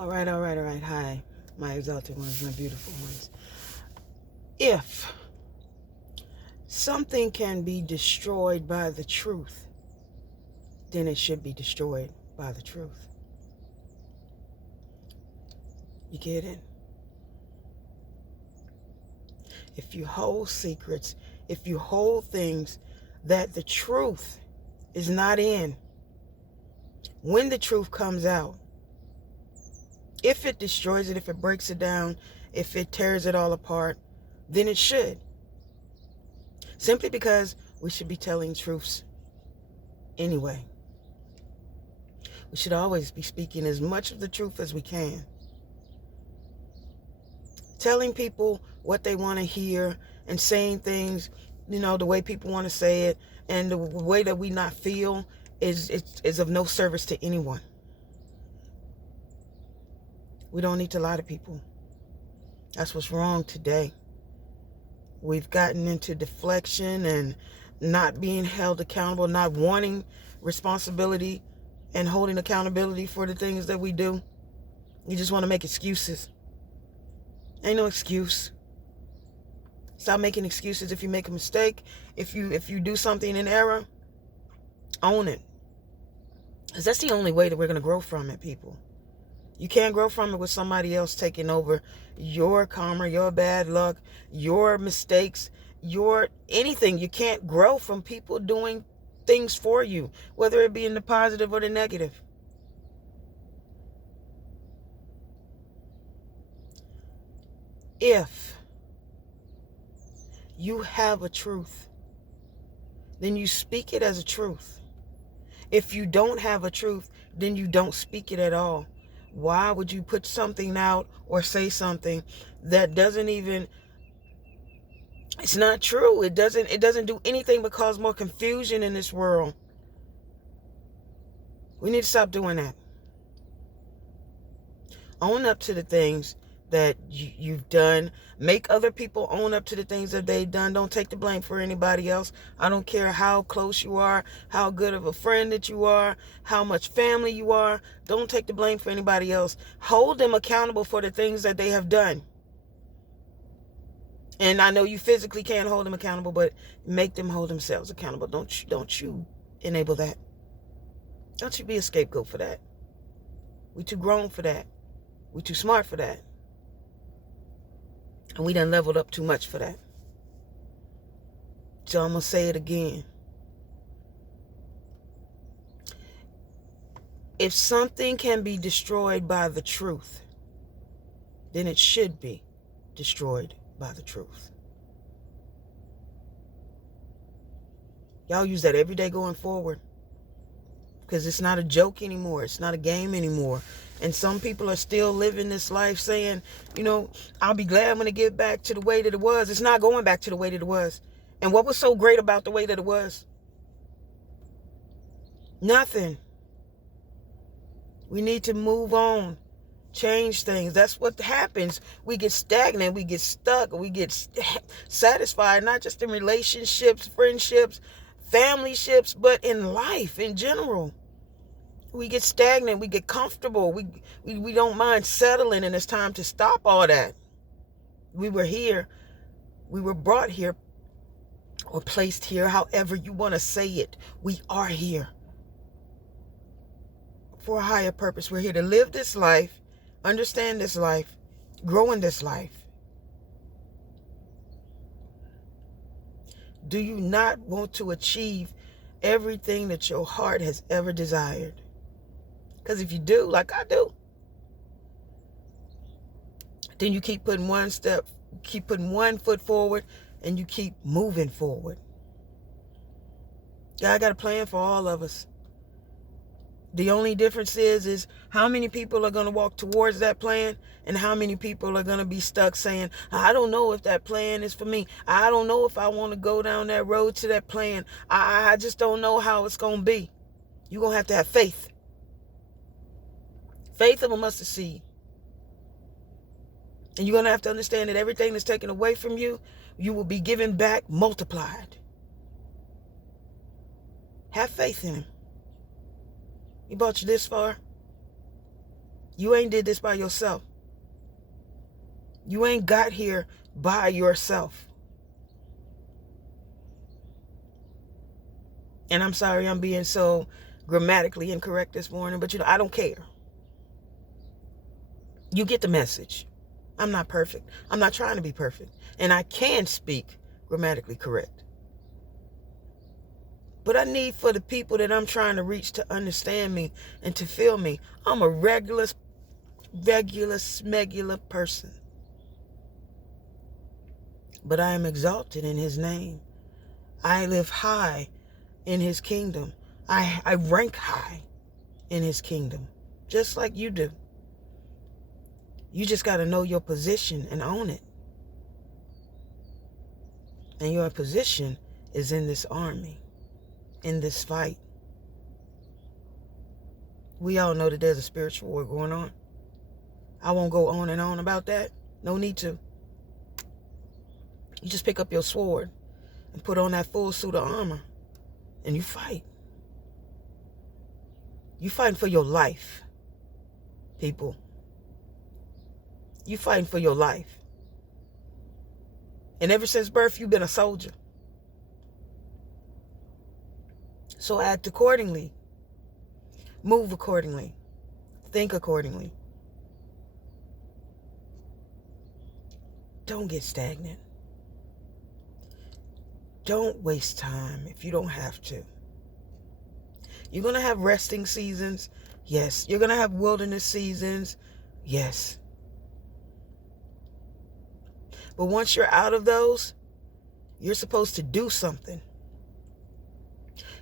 All right. Hi, my exalted ones, my beautiful ones. If something can be destroyed by the truth, then it should be destroyed by the truth. You get it? If you hold secrets, if you hold things that the truth is not in, when the truth comes out, if it destroys it, if it breaks it down, if it tears it all apart, then it should. Simply because we should be telling truths anyway. We should always be speaking as much of the truth as we can. Telling people what they want to hear and saying things, the way people want to say it and the way that we not feel is of no service to anyone. We don't need to lie to people. That's what's wrong today. We've gotten into deflection and not being held accountable, not wanting responsibility and holding accountability for the things that we do. You just want to make excuses. Ain't no excuse. Stop making excuses. If you make a mistake, if you do something in error, own it. Because that's the only way that we're going to grow from it, people. You can't grow from it with somebody else taking over your karma, your bad luck, your mistakes, your anything. You can't grow from people doing things for you, whether it be in the positive or the negative. If you have a truth, then you speak it as a truth. If you don't have a truth, then you don't speak it at all. Why would you put something out or say something that doesn't even, it's not true. It doesn't do anything but cause more confusion in this world. We need to stop doing that. Own up to the things that you've done. Make other people own up to the things that they've done. Don't take the blame for anybody else. I don't care how close you are, how good of a friend that you are, how much family you are. Don't take the blame for anybody else. Hold them accountable for the things that they have done. And I know you physically can't hold them accountable, but make them hold themselves accountable. Don't you enable that. Don't you be a scapegoat for that. We too grown for that. We too smart for that. And we done leveled up too much for that. So I'm going to say it again. If something can be destroyed by the truth, then it should be destroyed by the truth. Y'all use that every day going forward. Because it's not a joke anymore. It's not a game anymore. And some people are still living this life saying, I'll be glad when it get back to the way that it was. It's not going back to the way that it was. And what was so great about the way that it was? Nothing. We need to move on. Change things. That's what happens. We get stagnant. We get stuck. We get satisfied, not just in relationships, friendships, family ships, but in life in general. We get stagnant. We get comfortable. We don't mind settling, and it's time to stop all that. We were here. We were brought here or placed here, however you want to say it. We are here for a higher purpose. We're here to live this life, understand this life, grow in this life. Do you not want to achieve everything that your heart has ever desired? Because if you do, like I do, then you keep putting one foot forward, and you keep moving forward. God got a plan for all of us. The only difference is how many people are going to walk towards that plan and how many people are going to be stuck saying, I don't know if that plan is for me. I don't know if I want to go down that road to that plan. I just don't know how it's going to be. You're going to have faith. Faith of a mustard seed. And you're going to have to understand that everything that's taken away from you, you will be given back multiplied. Have faith in him. He brought you this far. You ain't did this by yourself. You ain't got here by yourself. And I'm sorry I'm being so grammatically incorrect this morning, but I don't care. You get the message. I'm not perfect. I'm not trying to be perfect. And I can speak grammatically correct. But I need for the people that I'm trying to reach to understand me and to feel me. I'm a regular, smegular person. But I am exalted in his name. I live high in his kingdom. I rank high in his kingdom, just like you do. You just got to know your position and own it. And your position is in this army, in this fight. We all know that there's a spiritual war going on. I won't go on and on about that. No need to. You just pick up your sword and put on that full suit of armor and you fight. You fighting for your life, people. You fighting for your life. And ever since birth, you've been a soldier. So act accordingly. Move accordingly. Think accordingly. Don't get stagnant. Don't waste time if you don't have to. You're going to have resting seasons. Yes. You're going to have wilderness seasons. Yes. But once you're out of those, you're supposed to do something.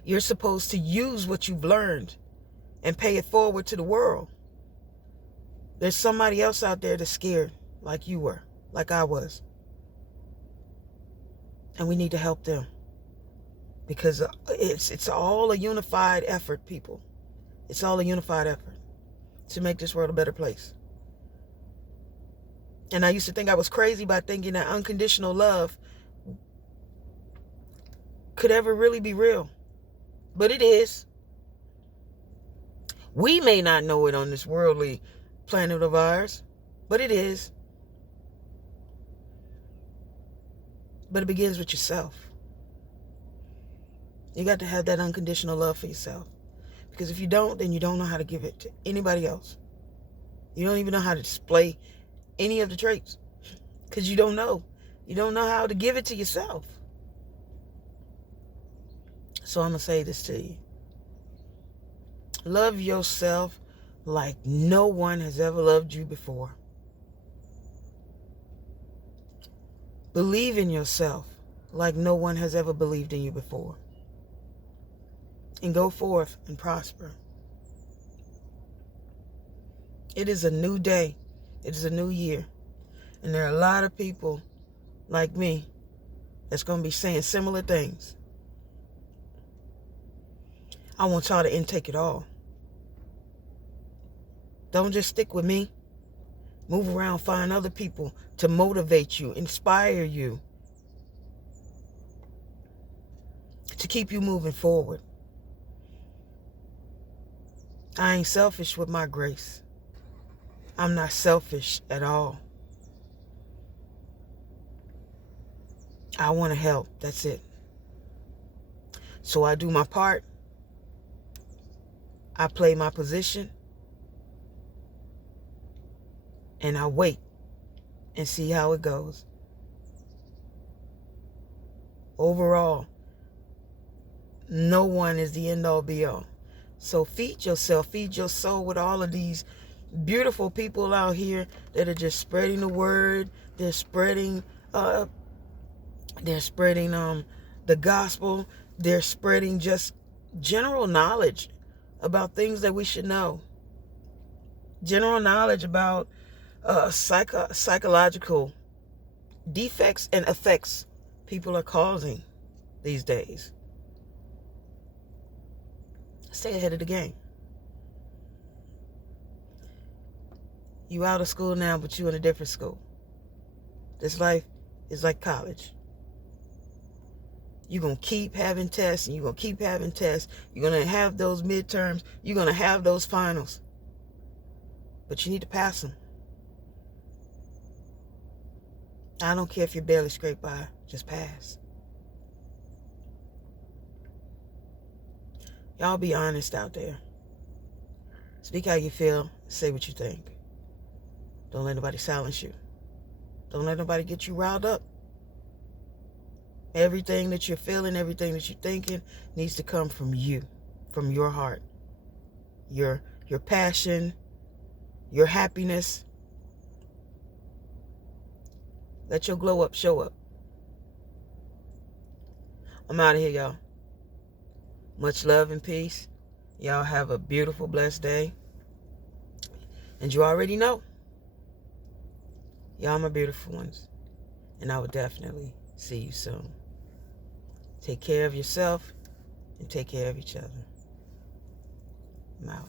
You're supposed to use what you've learned and pay it forward to the world. There's somebody else out there that's scared like you were, like I was. And we need to help them. Because it's all a unified effort, people. It's all a unified effort to make this world a better place. And I used to think I was crazy by thinking that unconditional love could ever really be real. But it is. We may not know it on this worldly planet of ours, but it is. But it begins with yourself. You got to have that unconditional love for yourself. Because if you don't, then you don't know how to give it to anybody else. You don't even know how to display any of the traits. Because you don't know. You don't know how to give it to yourself. So I'm going to say this to you. Love yourself like no one has ever loved you before. Believe in yourself like no one has ever believed in you before. And go forth and prosper. It is a new day. It is a new year. And there are a lot of people like me that's going to be saying similar things. I want y'all to intake it all. Don't just stick with me. Move around, find other people to motivate you, inspire you, to keep you moving forward. I ain't selfish with my grace. I'm not selfish at all. I want to help. That's it. So I do my part. I play my position. And I wait and see how it goes. Overall, no one is the end all be all. So feed yourself, feed your soul with all of these beautiful people out here that are just spreading the word. They're spreading the gospel. They're spreading just general knowledge about things that we should know. General knowledge about psychological defects and effects people are causing these days. Stay ahead of the game. You out of school now, but you in a different school. This life is like college. You're going to keep having tests, and you're going to keep having tests. You're going to have those midterms. You're going to have those finals. But you need to pass them. I don't care if you barely scrape by. Just pass. Y'all be honest out there. Speak how you feel. Say what you think. Don't let nobody silence you. Don't let nobody get you riled up. Everything that you're feeling, everything that you're thinking needs to come from you, from your heart. Your passion, your happiness. Let your glow up show up. I'm out of here, y'all. Much love and peace. Y'all have a beautiful, blessed day. And you already know, y'all my beautiful ones. And I will definitely see you soon. Take care of yourself and take care of each other. I'm out.